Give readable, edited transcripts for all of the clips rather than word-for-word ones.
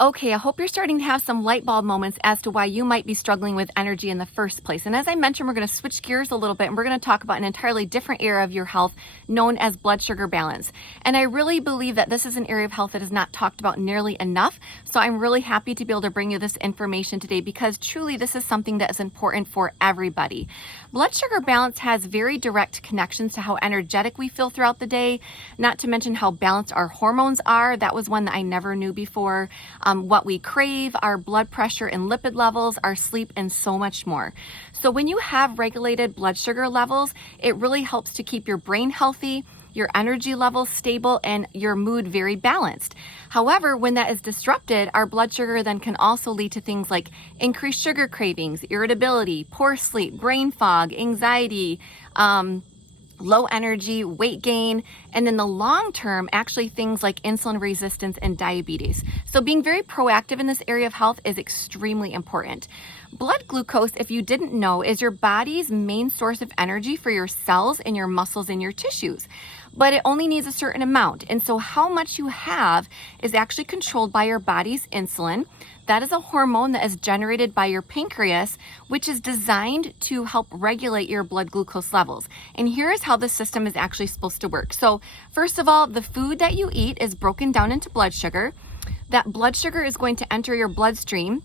Okay, I hope you're starting to have some light bulb moments as to why you might be struggling with energy in the first place. And as I mentioned, we're going to switch gears a little bit and we're going to talk about an entirely different area of your health known as blood sugar balance. And I really believe that this is an area of health that is not talked about nearly enough. So I'm really happy to be able to bring you this information today because truly this is something that is important for everybody. Blood sugar balance has very direct connections to how energetic we feel throughout the day, not to mention how balanced our hormones are. That was one that I never knew before. What we crave, our blood pressure and lipid levels, our sleep, and so much more. So when you have regulated blood sugar levels, it really helps to keep your brain healthy, your energy levels stable, and your mood very balanced. However, when that is disrupted, our blood sugar then can also lead to things like increased sugar cravings, irritability, poor sleep, brain fog, anxiety, low energy, weight gain, and in the long term, actually things like insulin resistance and diabetes. So being very proactive in this area of health is extremely important. Blood glucose, if you didn't know, is your body's main source of energy for your cells and your muscles and your tissues. But it only needs a certain amount. And so how much you have is actually controlled by your body's insulin. That is a hormone that is generated by your pancreas, which is designed to help regulate your blood glucose levels. And here is how the system is actually supposed to work. So first of all, the food that you eat is broken down into blood sugar. That blood sugar is going to enter your bloodstream.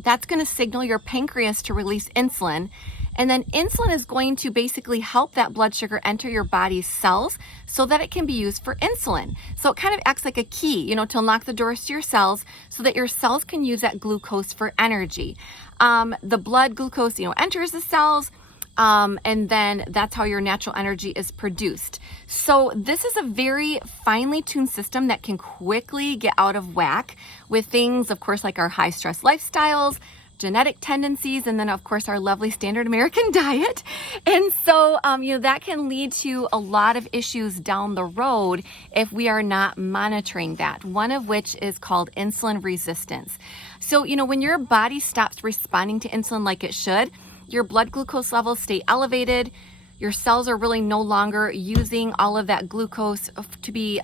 That's going to signal your pancreas to release insulin. And then insulin is going to basically help that blood sugar enter your body's cells so that it can be used for insulin. So it kind of acts like a key, to unlock the doors to your cells so that your cells can use that glucose for energy. The blood glucose, enters the cells, and then that's how your natural energy is produced. So this is a very finely tuned system that can quickly get out of whack with things, of course, like our high stress lifestyles, genetic tendencies, and then of course our lovely standard American diet. And so, that can lead to a lot of issues down the road if we are not monitoring that, one of which is called insulin resistance. So, when your body stops responding to insulin like it should, your blood glucose levels stay elevated, your cells are really no longer using all of that glucose to be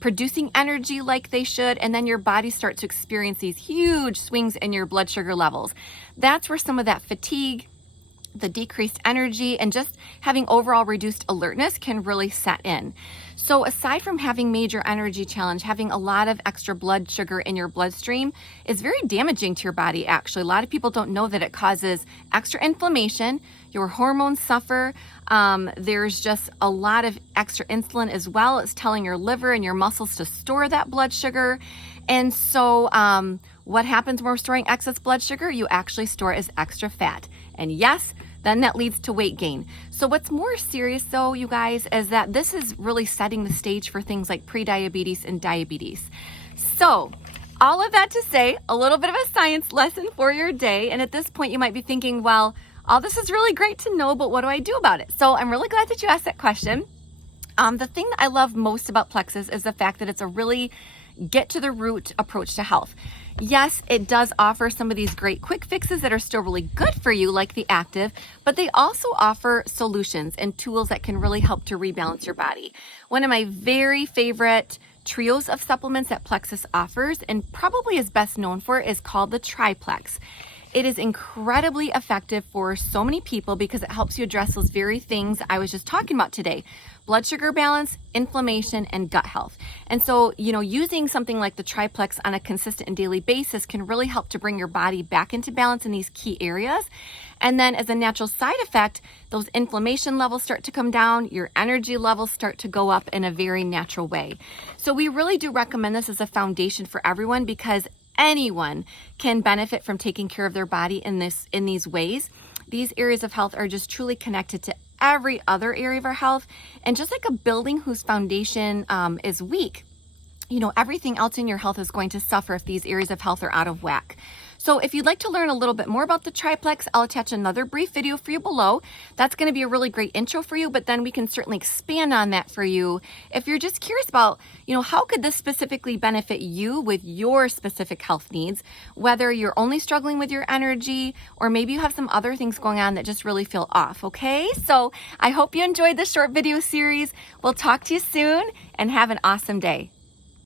producing energy like they should, and then your body starts to experience these huge swings in your blood sugar levels. That's where some of that fatigue, the decreased energy, and just having overall reduced alertness can really set in. So aside from having major energy challenge, having a lot of extra blood sugar in your bloodstream is very damaging to your body, actually. A lot of people don't know that it causes extra inflammation. Your hormones suffer. There's just a lot of extra insulin as well. It's telling your liver and your muscles to store that blood sugar. And so what happens when we're storing excess blood sugar? You actually store it as extra fat. And yes, then that leads to weight gain. So what's more serious though, you guys, is that this is really setting the stage for things like prediabetes and diabetes. So all of that to say, a little bit of a science lesson for your day. And at this point you might be thinking, well, all this is really great to know, but what do I do about it? So I'm really glad that you asked that question. The thing that I love most about Plexus is the fact that it's a really get to the root approach to health. Yes, it does offer some of these great quick fixes that are still really good for you, like the Active, but they also offer solutions and tools that can really help to rebalance your body. One of my very favorite trios of supplements that Plexus offers, and probably is best known for, is called the Triplex. It is incredibly effective for so many people because it helps you address those very things I was just talking about today: blood sugar balance, inflammation, and gut health. And so, using something like the Triplex on a consistent and daily basis can really help to bring your body back into balance in these key areas. And then as a natural side effect, those inflammation levels start to come down, your energy levels start to go up in a very natural way. So we really do recommend this as a foundation for everyone because anyone can benefit from taking care of their body in these ways. These areas of health are just truly connected to every other area of our health. And just like a building whose foundation is weak, everything else in your health is going to suffer if these areas of health are out of whack. So if you'd like to learn a little bit more about the Triplex, I'll attach another brief video for you below. That's going to be a really great intro for you, but then we can certainly expand on that for you. If you're just curious about, how could this specifically benefit you with your specific health needs, whether you're only struggling with your energy or maybe you have some other things going on that just really feel off, okay? So I hope you enjoyed this short video series. We'll talk to you soon and have an awesome day.